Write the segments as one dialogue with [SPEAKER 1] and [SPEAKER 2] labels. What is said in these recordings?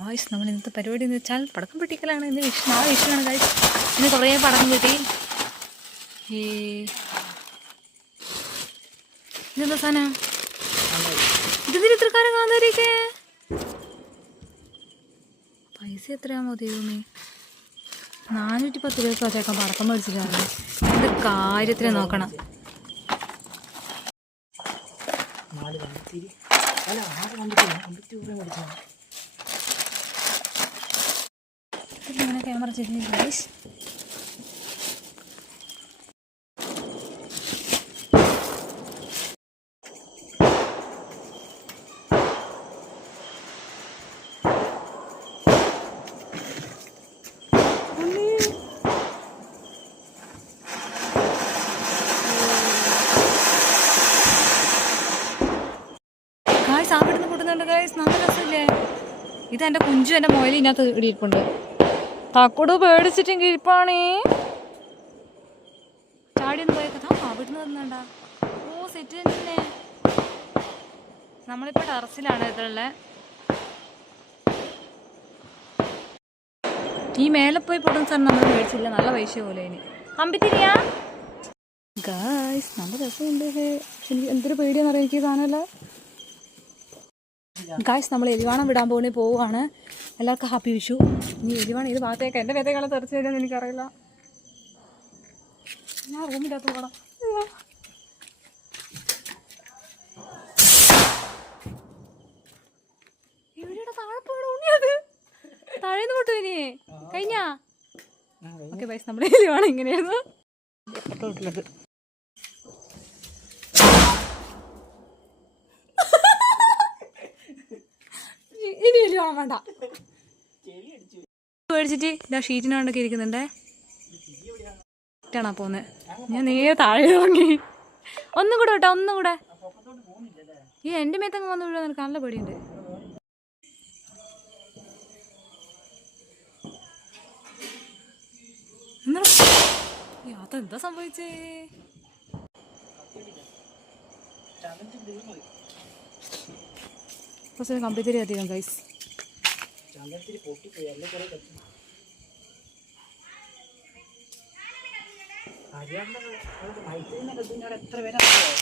[SPEAKER 1] Guys നമ്മൾ ഇന്നത്തെ പരിപാടി എന്ന് വെച്ചാൽ പടക്കം പൊട്ടിക്കലാണ് ഇന്ന് വിഷു നാളെ വിഷുവാണ് ഗായ്സ്. ഇന്ന് കുറേ പടക്കം കിട്ടി ഈ ഇതെന്താ സാധനം? ഇതിന് ഇത്രക്കാരൻ കാണുന്നവരൊക്കെ പൈസ എത്രയാമോ ദൈവമേ. നാനൂറ്റി പത്ത് രൂപ ചേക്കാൻ പടക്കം മേടിച്ചിട്ടാണ് എന്ത് കാര്യത്തിന് നോക്കണം.
[SPEAKER 2] നാല് അല്ല ആറ് കമ്പിത്തിരി കമ്പിത്തി രൂപ മേടിച്ചാണ്
[SPEAKER 1] ക്യാമറ ചെയ്തില്ല ഗായ്സ് ആ ഗായ്സ്. നല്ല ഇത് എന്റെ കുഞ്ചു എന്റെ മൊയിൽ ഇതിനകത്ത് ഇടിയിരിപ്പുണ്ട് തക്കോട് പേടിച്ചിട്ടെങ്കിൽ ഇരിപ്പാണേ. ചാടിയൊന്നും പോയ കഥ അവിടുന്ന് വന്നണ്ട. ഓ സെറ്റ് തന്നെ നമ്മളിപ്പോൾ ടെറസിലാണ് ഇതുള്ള. ഈ മേലെ പോയി പൊടുന്ന സാധനം നമ്മൾ മേടിച്ചില്ല. നല്ല പൈസ പോലെ ഇനി. കമ്പിത്തിരിയാ ഗായ്സ് നല്ല രസമുണ്ട്. എനിക്ക് എന്തൊരു പേടിയാണെന്നറിയാം എനിക്ക് കാണല്ലോ സാധനമല്ല. ഗായ്സ് നമ്മൾ എലിവാണം വിടാൻ പോകുന്നേ പോവുകയാണ്. എല്ലാവർക്കും ഹാപ്പി വിഷു. ഇനി എരിവാണ് ഇത് ഭാഗത്തേക്ക് എന്റെ വേദകളെ തെറിച്ച് വരുമെന്ന് എനിക്കറിയില്ല. ഞാൻ റൂമിന്റെ അകത്ത് പോകണം ഇനി. വേണ്ട. പേടിച്ചിട്ട് ഇതാ ഷീറ്റിനോണ്ടൊക്കെ ഇരിക്കുന്നുണ്ടേ. പോന്നെ. ഞാൻ നേരെ താഴെ ഒന്നും കൂടെ കേട്ടോ ഒന്നും കൂടെ. ഈ എന്റെ മേത്തങ്ങ് വന്നു വീഴാൻ നിനക്ക് നല്ല പേടിയുണ്ട്. അതെന്താ സംഭവിച്ചേ? കുറച്ച് കമ്പിത്തിരി അധികം ഗൈസ്
[SPEAKER 2] ചന്ദ്രത്തിരി പൊട്ടിപ്പോയി അല്ലേ കുറേ കത്തി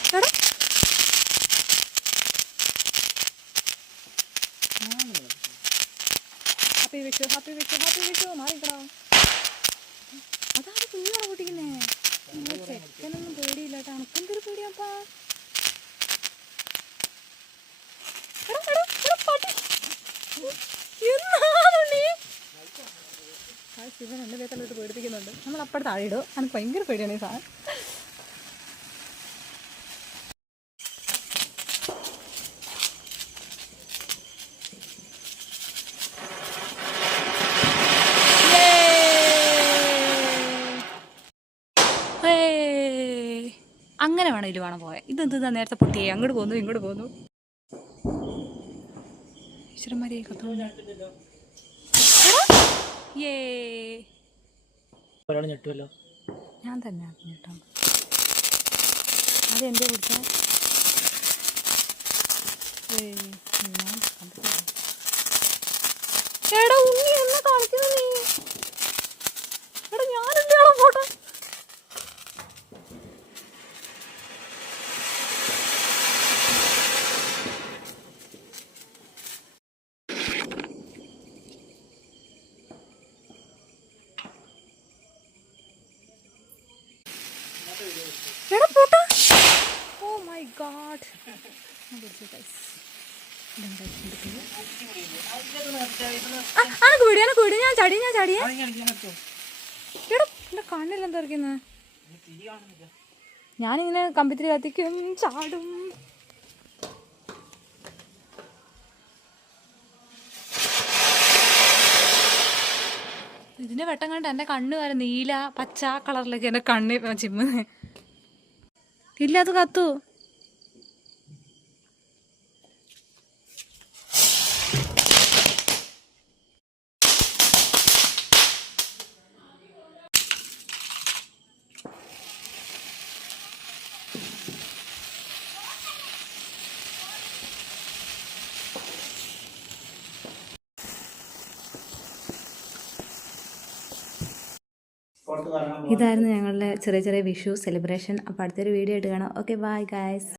[SPEAKER 2] എത്ര
[SPEAKER 1] ഹാപ്പി ഹാപ്പി ഹാപ്പി അതാണ് കുഞ്ഞാണ് പൊട്ടിക്കുന്നേ ചെക്കനൊന്നും പേടിയില്ല കേട്ടോ. അനക്കെന്തൊരു പേടിയാപ്പാ എടാ, എടാ, എടാ, പട്ടി. എന്നാണുണ്ണി? രണ്ട് എന്റെ ഇട്ട് പേടിപ്പിക്കുന്നുണ്ട്. നമ്മൾ അപ്പുറത്ത് താഴെ ഇടും. എനിക്ക് ഭയങ്കര പേടിയാണ് ഈ സാധനം. അങ്ങനെ വേണം ഇതിൽ വേണം പോയെ ഇതെന്താ നേരത്തെ പൊട്ടിയേ? അങ്ങോട്ട് പോന്നു ഇങ്ങോട്ട് പോന്നു. ഈശ്വരന്മാരെ കത്തോണ്ട്
[SPEAKER 2] ഒരാൾ ഞെട്ടുമല്ലോ
[SPEAKER 1] ഞാൻ തന്നെ കേട്ടോ അത് എന്റെ എടാ ഉണ്ണി എന്നെ കളിക്കുന്നു നീ എടാ ഞാനെന്താണോ ഫോട്ടോ എടാ പോട്ടാ ഓ മൈ ഗാഡ് അനക്ക് വിടി അനക്ക് വിടി ഞാൻ ചടി ഞാൻ ചടിയേ എടാ എന്റെ കണ്ണിൽ എന്താ ഇറക്കുന്നത് ഞാനിങ്ങനെ കമ്പിത്തിരി കത്തിക്കും ചാടും. ഇതിന്റെ വെട്ടം കണ്ട് എന്റെ കണ്ണ് വരെ നീല പച്ച കളറിലേക്ക് എന്റെ കണ്ണ് ചിമ്മ ഇല്ല അത് കത്തു. ഇതായിരുന്നു ഞങ്ങളുടെ ചെറിയ ചെറിയ വിഷു സെലിബ്രേഷൻ അപ്പോൾ അടുത്തൊരു വീഡിയോ ആയിട്ട് ഓക്കെ ബായ് ഗായ്സ്